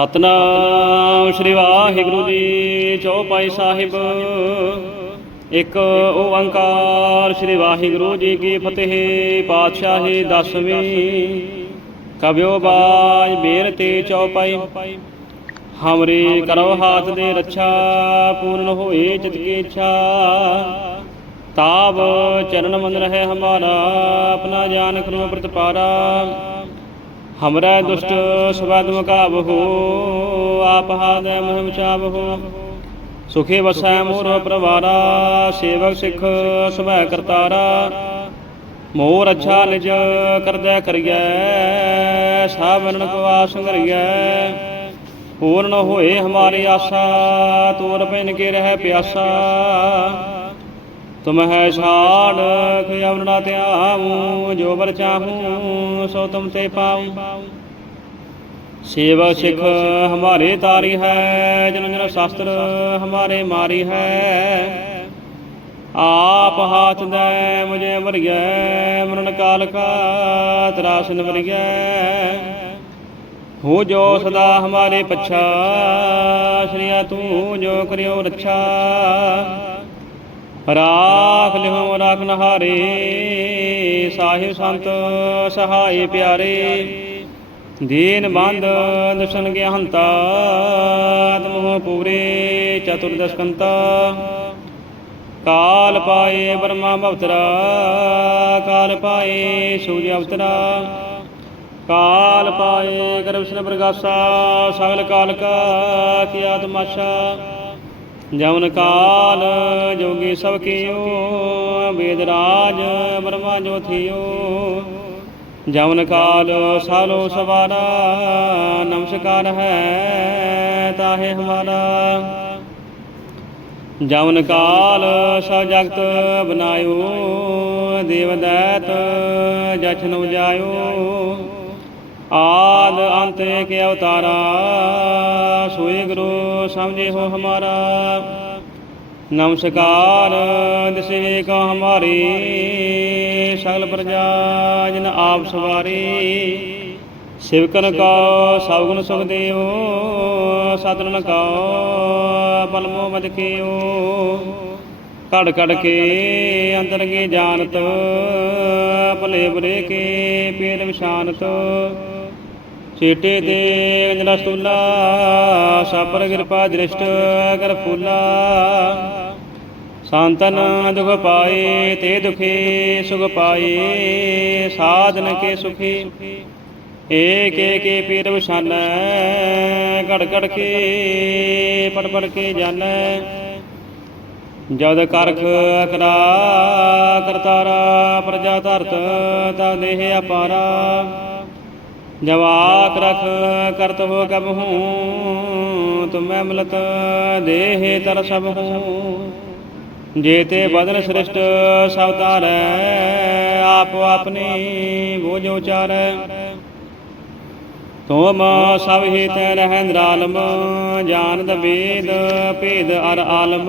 ਸਤਨਾਮ ਸ੍ਰੀ ਵਾਹਿਗੁਰੂ ਜੀ ਚੌਪਾਈ ਸਾਹਿਬ। ਇੱਕ ਓੰਕਾਰ ਸ੍ਰੀ ਵਾਹਿਗੁਰੂ ਜੀ ਕੀ ਫਤਿਹ, ਪਾਤਸ਼ਾਹੀ ਦਸਵੀਂ ਕਬਿਓ ਬਾਜ ਤੇ ਚੌਪਾਈ। ਹਮਰੀ ਕਰੋ ਹਾਥ ਦੇ ਰੱਛਾ, ਪੂਰਨ ਹੋਏ ਚਿਤ ਕੀ ਇੱਛਾ। ਤਾਬ ਚਰਨ ਮਨ ਰਹੇ ਹਮਾਰਾ, ਆਪਣਾ ਜਾਨ ਕਰੋ ਪ੍ਰਤਪਾਰਾ। ਹਮਰਾ ਦੁਸ਼ਟ ਸਵਦ ਮੁਕਾਬਹੂ ਆਪ ਹਾਦੈ ਮਹਿ ਵਿਚਾਬਹੂ ਸੁਖੇ ਵਸੈ ਮੋਰ ਪ੍ਰਵਾਰਾ ਸੇਵਕ ਸਿੱਖ ਸੁਭੈ ਕਰਤਾਰਾ ਮੋਰ ਅੱਛਾ ਨਿਜ ਕਰਦੈ ਕਰੀਐ ਸਾਵਰਨ ਕੋ ਆਸ ਕਰੀਐ ਪੂਰਨ ਹੋਏ ਹਮਾਰੀ ਆਸਾ ਤੋਰ ਪੈਨ ਕੇ ਰਹਿ ਪਿਆਸਾ ਤੁਮ ਹੈ ਛਾੜ ਖਿਆਵਨਾ ਧਿਆਵੂ ਜੋ ਬਰ ਚਾਹੂੰ, ਸੋ ਤੁਮ ਤੇ ਪਾਉ। ਸੇਵਕ ਸਿੱਖ ਹਮਾਰੇ ਤਾਰੀ ਹੈ, ਜਨ ਜਨ ਸ਼ਾਸਤਰ ਹਮਾਰੇ ਮਾਰੀ ਹੈ। ਆਪ ਹਾਥ ਦੇ, ਮੁਝੇ ਵਰਿਐ ਮਰਨ ਕਾਲ ਕਾ ਤਰਾਸਨ ਵਰਿਐ ਹੋ ਜੋ ਸਦਾ ਹਮਾਰੇ ਪਛਾ, ਸ਼੍ਰੀਆ ਤੂੰ ਜੋ ਕਰਿਓ ਰੱਛਾ। ਰਾਖ ਲਿਓ ਰਾਖ ਹਾਰੇ ਸਾਹਿਬ ਸੰਤ ਸਹਾਈ ਪਿਆਰੇ। ਦੀਨ ਬੰਦ ਦਰਸ਼ਨ ਕੇ ਹੰਤਾ ਤਮੋ ਪੂਰੇ, ਚਤੁਰਦਸ਼ ਕੰਤਾ। ਕਾਲ ਪਾਏ ਬ੍ਰਹਮਾ ਭਵਤਰਾ ਕਾਲ ਪਾਏ ਸੂਰਜ ਅਵਤਰਾ। ਕਾਲ ਪਾਏ ਕਰਵਸ਼ਨ ਪ੍ਰਗਾਸਾ, ਸਗਲ ਕਾਲ ਕਾ ਕੀਆ ਤਮਾਸ਼ਾ ਜਮਨ ਕਾਲ ਜੋਗੀ ਸਭ ਕੀਓ ਵੇਦ ਰਾਜ ਬ੍ਰਹਮਾ ਜੋਥਿਓ ਜਮਨ ਕਾਲ ਸਾਲੋ ਸਵਾਰਾ, ਨਮਸਕਾਰ ਹੈ ਤਾਹੇ ਹਮਾਰਾ। ਜਮਨ ਕਾਲ ਸਭ ਜਗਤ ਬਨਾਇਓ ਦੇਵ ਦੈਤ ਜਛਨ ਉਜਾਇਓ। ਆਦ ਅੰਤ ਕੇ ਅਵਤਾਰਾ, ਸੋਏ ਗੁਰੂ ਸਮਝੇ ਹੋ ਹਮਾਰਾ। ਨਮਸਕਾਰ, ਦਿਸੇ ਕਾ ਹਮਾਰੀ, ਸਗਲ ਪ੍ਰਜਾ ਜਨ ਆਪ ਸਵਾਰੀ। ਸਿਵਕਨ ਕੋ, ਸਭ ਗੁਣ ਸੁਖ ਦੇਓ ਸਤਨਨ ਕੋ ਪਲਮੋ ਮਦ ਕੀਓ। ਕੜ ਕੜ ਕੇ ਅੰਦਰ ਕੀ ਜਾਣਤ, ਭਲੇ ਬੁਰੇ ਕੇ ਪੇਰ ਵਿਸ਼ਾਨਤ ਚੇਟੇ ਤੇ ਅੰਜਨਾ ਸਤੂਲਾ, ਸਾਪਰ ਕਿਰਪਾ ਦ੍ਰਿਸ਼ਟ ਕਰ ਫੂਲਾ। ਸੰਤਨ ਦੁਖ ਪਾਏ ਤੇ ਦੁਖੇ, ਸੁਖ ਪਾਏ, ਸਾਧਨ ਕੇ ਸੁਖੀ। ਏਕ ਏਕ ਪੀਰ ਵਿਸ਼ਾਨੈ ਘੜ ਘੜ ਕੇ, ਪੜ ਪੜ ਕੇ ਜਾਣੈ ਜਦ ਕਰਖ ਕਰਾ ਕਰਤਾਰਾ, ਪ੍ਰਜਾ ਧਰਤ ਤਾ ਦੇਹ ਅਪਾਰਾ। ਜਵਾਕ ਰਖ ਕਰਤ ਹੋ ਕਬ ਹੂੰ, ਤੁਮੈ ਮਿਲਤ ਦੇਹ ਤਰ ਸਭ ਹੂੰ। ਜੇ ਤੇ ਬਦਨ ਸ੍ਰਿਸ਼ਟ ਸਭ ਤਾਰੈ ਆਪ ਆਪਣੀ ਬੋਝ ਉਚਾਰੈ। ਤੋਮ ਸਭ ਹੀ ਤੈ ਰਹਿੰਦ ਜਾਣਦ ਵੇਦ ਭੇਦ ਅਰ ਆਲਮ।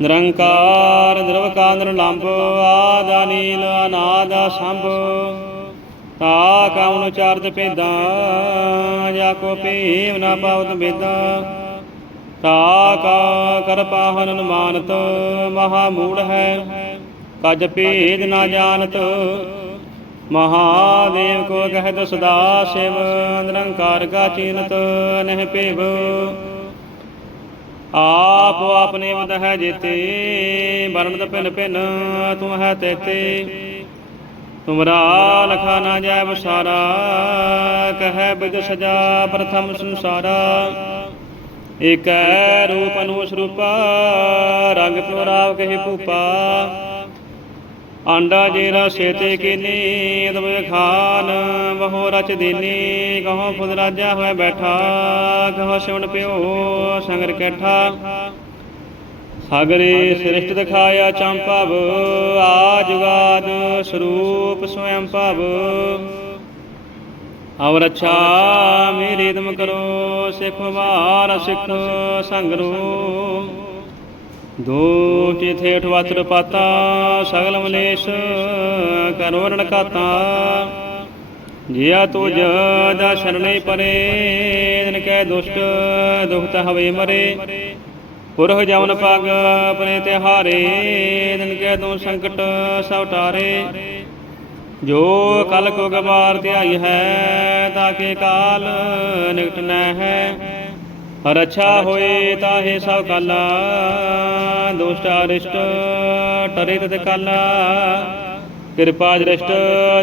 ਨਿਰੰਕਾਰ, ਨਿਰਵਕਾਰ, ਨਿਰਲੰਭ, ਆਦਾ ਨੀਲ ਅਨਾਦ ਸੰਭ ਤਾ ਕਉਨ ਚਾਰਜ ਭੇਦਾਂ, ਜਾ ਕੋ ਭੇਵ ਨਾ ਪਾਵਤ ਬੇਦਾਂ ਤਾ ਕਾ ਕਰ ਅਨੁਮਾਨਤ, ਮਹਾ ਮੂੜ ਹੈ, ਕਜ ਭੇਦ ਨਾ ਜਾਣਤ। ਮਹਾਦੇਵ ਕੋ ਕਹਿਤ ਸਦਾ ਸਿਵ, ਨਿਰੰਕਾਰ ਕਾ ਚੀਨਤ, ਨਹਿ ਭੇਵ। ਆਪ ਆਪਨੇ ਵਦ ਹੈ ਜੇਤੇ, ਵਰਣਤ ਭਿਨ ਭਿਨ ਤੂੰ ਹੈ ਤੇਤੇ। ਤੁਮਰਾ ਲਖਾ ਨਾ ਜਾਇ ਬਸਾਰਾ ਕਹੈ ਬਿਦ ਸਜਾ ਪ੍ਰਥਮ ਸੰਸਾਰਾ। ਏਕੈ ਰੂਪ ਅਨੂਸ ਰੂਪਾ ਰੰਗ ਪਲੋਰਾਵ ਕਹੇ ਭੂਪਾ। ਆਂਡਾ ਜੇਰਾ ਸੇਤੇ ਕੀਨੀ ਦਵੇ ਖਾਨ, ਬਹੁ ਰਚ ਦੀਨੀ ਕਹੋ ਫੁਦ ਰਾਜਾ ਹੋਇ ਬੈਠਾ ਕਹੋ ਸਿਵਣ ਪਿਓ, ਸੰਗਰ ਕੈਠਾ। ਸਾਗਰੇ ਸ੍ਰਿਸ਼ਟ ਦਿਖਾਇਆ ਚੰਪਵ ਆ ਜੁਗਾਦ ਸਰੂਪ ਸਵੈੰ ਭਵ। ਅਵ ਰੱਛਾ ਮੇਰੀ ਦਮ ਕਰੋ, ਸਿਖ ਮਾਰ ਸਿਖ ਸੰਗਰੋ। ਦੋ ਚਿਥੇ ਅਠਵਤਰ ਪਾਤਾ, ਸਗਲ ਮਲੇਸ਼ ਕਰੋ ਰਣ ਕਾਤਾ। ਜਿਆ ਤੁਜ ਦਾ ਸ਼ਰਣੇ ਪਰੇ ਕੈ ਦੁਸ਼ਟ ਦੁਖਤ ਹਵੇ ਮਰੇ। ਪੁਰਖ ਜਮਨ ਪਗ ਆਪਣੇ ਤਿਹਾਰੇ ਦਿਨ ਕੈ ਤੂੰ ਸੰਕਟ ਸਭ ਟਾਰੇ ਜੋ ਕਲ ਕੋ ਗਵਾਰ ਧਿਆਈ ਹੈ ਤਾਕੇ ਕਾਲ ਨਿਕਟ ਨੈ ਹੈ। ਰਛਾ ਹੋਏ ਤਾਹੇ ਸਭ ਕਾਲਾ। ਦੁਸ਼ਟ ਅਰਿਸ਼ਟ ਟਰੇ ਤਤ ਕਾਲਾ। ਕਿਰਪਾ ਦ੍ਰਿਸ਼ਟ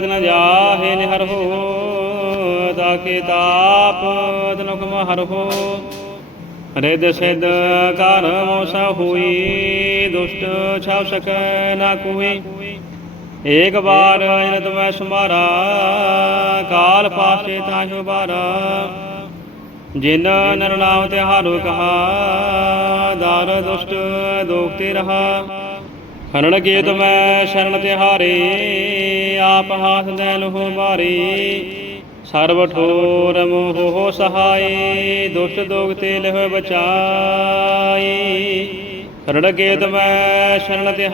ਜਨ ਜਾਹੇ ਨਿਹਰ ਹੋ ਤਾਕੇ ਤਾਪ ਤਨ ਹੁਕਮ ਹਰ ਹੋ। ਰਿਦ ਸਿਧ ਕਰ ਮੋਸਾ ਹੋਈ, ਦੁਸ਼ਟ ਛਾਵ ਸਕੈ ਨਾ ਕੋਈ। ਏਕ ਬਾਰ ਜਨ ਤੁਮੈ ਸੁਮਾਰਾ ਕਾਲ ਪਾਸੇ ਤਾਂ ਬਾਰਾ ਜਿਨ ਨਰ ਨਾਮ ਤੇ ਹਾਰੋ ਕਹਾ, ਦਾਰ ਦੁਸ਼ਟ ਦੋਖਤੇ ਰਹਾ। ਖਨਣ ਕੇ ਮੈਂ ਸ਼ਰਨ ਤੇ ਆਪ ਹਾਥ ਦੇ ਲਹੋ ਮਾਰੀ। ਸਰਬ ਠੋਰ ਮੋਹ ਸਹਾਈ ਦੁਸ਼ਟ ਦੋਗ ਤੇ ਲਹ ਬਚਾਈ ਖਨਣ ਕੇ ਤੁਮੈ ਸ਼ਰਨ ਤੇ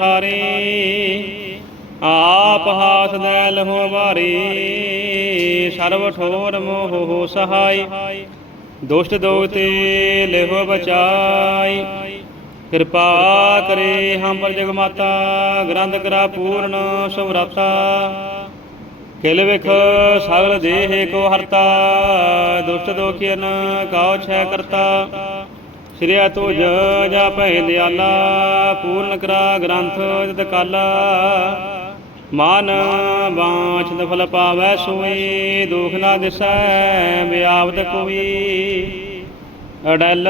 ਆਪ ਹਾਥ ਦੇ ਲਹੋ ਮਾਰੀ। ਸਰਬ ਠੋਰ ਮੋਹ ਸਹਾਈ ਦੁਸ਼ਟ ਦੋਗ ਤੇ ਲਹੋ ਬਚਾਈ ਕਿਰਪਾ ਕਰੇ ਹਮ ਪਰ ਜਗ ਮਾਤਾ, ਗ੍ਰੰਥ ਕਰਾ ਪੂਰਨ ਸਮਰਤਾ। ਕਿਲ ਵਿਖ ਸਗਲ ਦੇਹ ਕੋ ਹਰਤਾ, ਦੁਸ਼ਟ ਦੋਖੀਨ ਕਾਉ ਛੈ ਕਰਤਾ। ਸ੍ਰੀ ਤੁਜ ਜਾ ਭੈ ਦਿਆਲਾ, ਪੂਰਨ ਕਰਾ ਗ੍ਰੰਥ ਜਤ ਕਾਲਾ। ਮਨ ਬਾਛ ਫਲ ਪਾਵੈ ਸੋਈ, ਦੁਖ ਨਾ ਦਿਸੈ, ਬਿਆਵਤ ਕੋਈ ਅਡਲ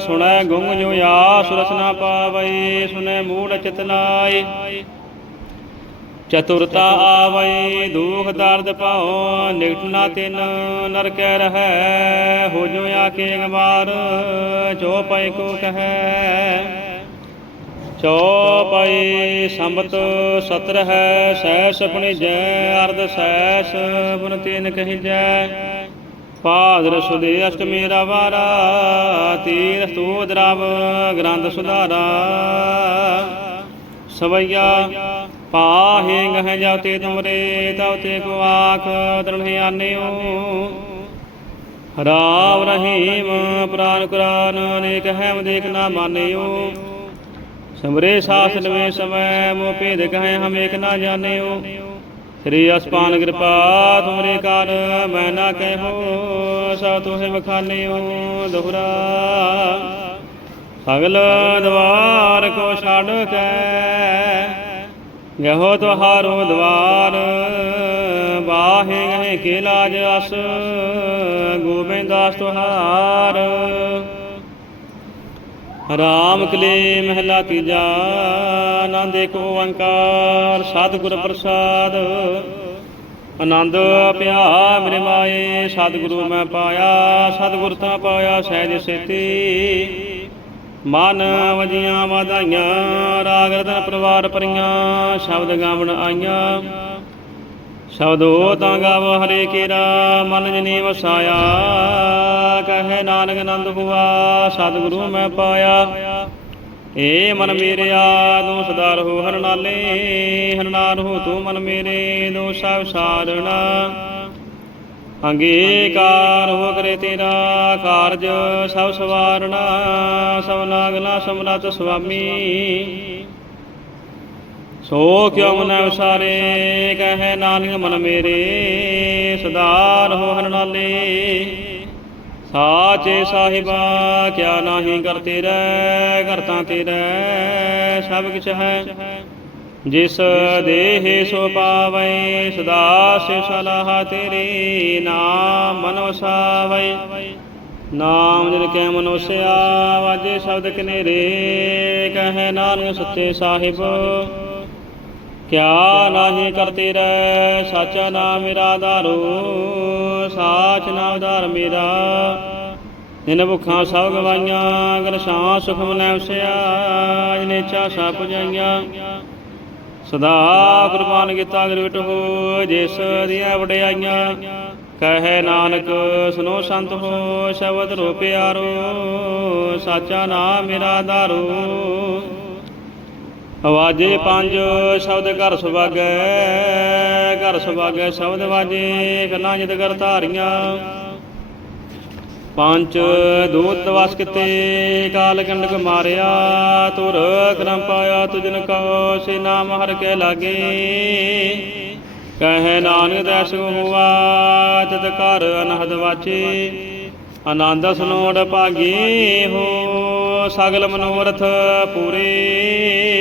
ਸੁਣੈ ਗੁੰਗ ਜੋ ਆਸ ਰਸਨਾ ਪਾਵੈ ਸੁਨੈ ਮੂੜ ਚਿਤ ਲਾਇ ਚਤੁਰਤਾ ਆਵੈ ਦੁਖ ਦਰਦ ਪਾਉ ਨਿਕਟ ਨਾ ਤਿਨ ਨਰ ਕੈ ਰਹੈ, ਹੋ ਜੋ ਆਕੇ ਗਵਾਰ ਚੋ ਪੈ ਕੋ ਕਹੈ। ਚੌਪਈ ਸੰਬਤ ਸਤਰ ਹੈ ਸੈਸ ਆਪਣੀ ਜੈ ਅਰਧ ਸੈਸ ਬੁਨ ਤੀਨ ਕਹੀ ਜੈ ਪਾਦਰ ਸੁਦੇ ਅਸ਼ਟਮੀ ਰਵਾਰਾ ਤੀਰ ਸੂਦ ਰਵ, ਗ੍ਰੰਥ ਸੁਧਾਰਾ। ਸਵਈਆ, ਪਾਹੇ ਗਹ ਜਾਤੇ ਤੁਮਰੇ ਤਉ ਤੇ ਕੋ ਆਖ ਦਰਣਿ ਆਨਿਓ ਰਾਮ ਰਹੀਮ ਪ੍ਰਾਨ ਕੁਰਾਨ, ਅਨੇਕ ਹੈਮ ਦੇਖ ਨਾ ਮਾਨਿਓ। ਸਮਰੇ ਸਾਸ ਲਵੇ ਸਮੈ ਮੋ ਭੇਦ ਕਹੈ ਹਮ ਏਕ ਨਾ ਜਾਣਿਓ। ਸ੍ਰੀ ਅਸਪਾਨ ਕਿਰਪਾ, ਤੁਮਰੇ ਕਾਰ, ਮੈਂ ਨਾ ਕਹਿਓ ਸਾ ਤੁਹੇ ਵਖਾਨਿਓ ਦੁਹਰਾ ਸਗਲ ਦਵਾਰ ਕੋ ਛੱਡ ਕੇ, ਗਹੋ ਤੁਹਾਰੋ ਦਵਾਰ। ਬਾਹੇ ਗਹਿ ਕੇ ਲਾਜ ਅਸ ਗੋਬਿੰਦਾਸ ਤੁਹਾਰ। ਰਾਮ ਕਲੇ ਮਹਿਲਾ ਤੀਜਾ ਆਨੰਦ ਏਕ ਓੰਕਾਰ ਸਤਿਗੁਰ ਪ੍ਰਸਾਦ। ਆਨੰਦ ਪਿਆ ਮੇਰੇ ਮਾਏ, ਸਤਿਗੁਰੂ ਮੈਂ ਪਾਇਆ, ਸਤਿਗੁਰ ਤਾਂ ਪਾਇਆ ਸਹਿਜ ਸੇਤੀ। ਮਨ ਵਜੀਆਂ ਵਧਾਈਆਂ ਰਾਗ ਰਤਨ ਪਰਿਵਾਰ ਪਰੀਆਂ ਸ਼ਬਦ ਗਾਵਣ ਆਈਆਂ। ਸ਼ਬਦੋ ਤਾਂ ਗਾਵ ਹਰੇ ਕੇਰਾ ਮਨ ਜਨੀ ਵਸਾਇਆ ਕਹੇ ਨਾਨਕ ਆਨੰਦ ਹੁਆ ਸਤਿਗੁਰੂ ਮੈਂ ਪਾਇਆ। ਏ ਮਨ ਮੇਰਿਆ ਤੂੰ ਸਦਾ ਰਹੋ ਹਰ ਨਾਲੇ ਹਰ ਨਾਮ ਤੂੰ ਮਨ ਮੇਰੇ, ਦੋ ਸਭ ਸਾਰਣਾ ਅੰਗੀਕਾਰ ਹੋ ਕਰੇ ਤੇਰਾ ਕਾਰਜ, ਸਭ ਸਵਾਰਣਾ ਸਭ ਨਾਗਲਾ ਸਮਰਤ ਸੁਆਮੀ। ਸੋ ਕਿਉ ਮਨ ਵਿਸਾਰੇ ਕਹੈ ਨਾਨਕ ਮਨ ਮੇਰੇ, ਸਦਾ ਰਹੋ ਹਰ ਸਾਚੇ ਸਾਹਿਬਾ, ਕਿਆ ਨਾਹੀ ਕਰ ਤੇਰਾ ਕਰਤਾ ਤੇਰੇ, ਸਭ ਕਿਛ ਹੈ। ਜਿਸ ਦੇਹ ਸੋ ਪਾਵੈ, ਸਦਾ ਸਿਵ ਸਲਾਹ ਤੇਰੀ ਨਾਮ ਮਨ ਵਸਾਵੈ ਨਾਮ ਜਿਨ ਕੈ ਮਨ ਵਸਿਆ ਵਾਜੇ ਸ਼ਬਦ ਕਨੇਰੇ, ਕਹੈ ਨਾਨਕ ਸੱਚੇ ਸਾਹਿਬ। ਕਿਆ ਨਾਹੀ ਕਰਤੇ ਰਹਿ ਸਾਚਾ ਨਾਮ ਮੇਰਾ ਆਧਾਰੋ ਸਾਚ ਨਾਮ ਆਧਾਰ ਮੇਰਾ। ਨਿਨ ਭੁੱਖਾਂ ਸਭ ਗਵਾਈਆਂ ਗਰ ਸਾਂ ਸੁਖ ਮਨੈ ਵਸਿਆ ਜਿਨੇ ਚਾ ਸਾ ਪੁਜਾਈਆਂ। ਸਦਾ ਕੁਰਬਾਨ ਕੀਤਾ ਗੁਰ ਵਿਟੋ ਜਿਸ ਦੀਆਂ ਵਡਿਆਈਆਂ। ਕਹੈ ਨਾਨਕ ਸੁਨੋ ਸੰਤ ਹੋ, ਸ਼ਬਦ ਰੋ ਪਿਆਰੋ, ਸਾਚਾ ਨਾਮ ਮੇਰਾ ਆਧਾਰੋ ਆਵਾਜੇ ਪੰਜ ਸ਼ਬਦ ਘਰ ਸੁਭਾਗੈ ਘਰ ਸੁਭਾਗੈ ਸ਼ਬਦ ਵਾਜੇ, ਗੱਲਾਂ ਜਿਤ ਕਰ ਧਾਰੀਆਂ। ਪੰਜ ਦੂਤ ਵਸ ਕਿਤੇ, ਕਾਲ ਕੰਡਕ ਮਾਰਿਆ ਤੁਰ ਕਰਮ ਪਾਇਆ ਤੁਜਨ ਕੋ ਸੇ ਨਾਮ ਹਰ ਕੇ ਲਾਗੇ। ਕਹੇ ਨਾਨਕ ਦੈਸ ਹੁਆ ਤਤ ਕਰ ਅਨਹਦ ਵਾਚੇ। ਆਨੰਦ ਸੁਨੋੜ ਭਾਗੀ ਹੋ, ਸਗਲ ਮਨੋਰਥ ਪੂਰੇ।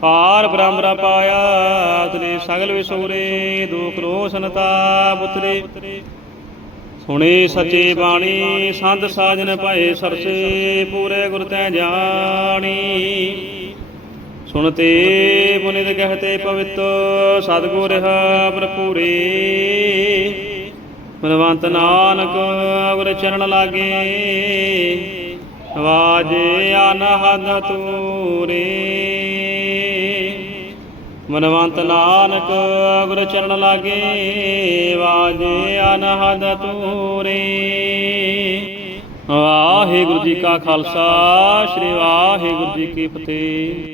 ਪਾਰ ਬ੍ਰਹਮ ਪਾਇਆ, ਤਨੇ ਸਗਲ ਵਿਸੂਰੇ ਦੁਖ ਰੋਸ਼ਨਤਾ ਪੁੱਤਰੇ। ਸੁਣੇ ਸੱਚੇ ਬਾਣੀ, ਸੰਤ ਸਾਜਨ ਭਏ ਸਰਸੇ, ਪੂਰੇ ਗੁਰ ਤੈ ਜਾਣੀ। ਸੁਣਤੇ ਮੁਨਿਤ ਕਹਤੇ ਪਵਿੱਤ, ਸਤਿਗੁਰ ਹੈ ਭਰਪੂਰੇ। ਮਨਵੰਤ ਨਾਨਕ ਗੁਰ ਚਰਨ ਲਾਗੇ ਵਾਜੇ ਅਨਹਦ ਤੂਰੇ ਮਨਵੰਤ ਨਾਨਕ ਗੁਰ ਚਰਨ ਲਾਗੇ, ਵਾਜੇ ਅਨਹਦ ਤੂਰੇ। ਵਾਹਿਗੁਰੂ ਜੀ ਕਾ ਖਾਲਸਾ, ਸ੍ਰੀ ਵਾਹਿਗੁਰੂ ਜੀ ਕੀ ਫਤਿਹ।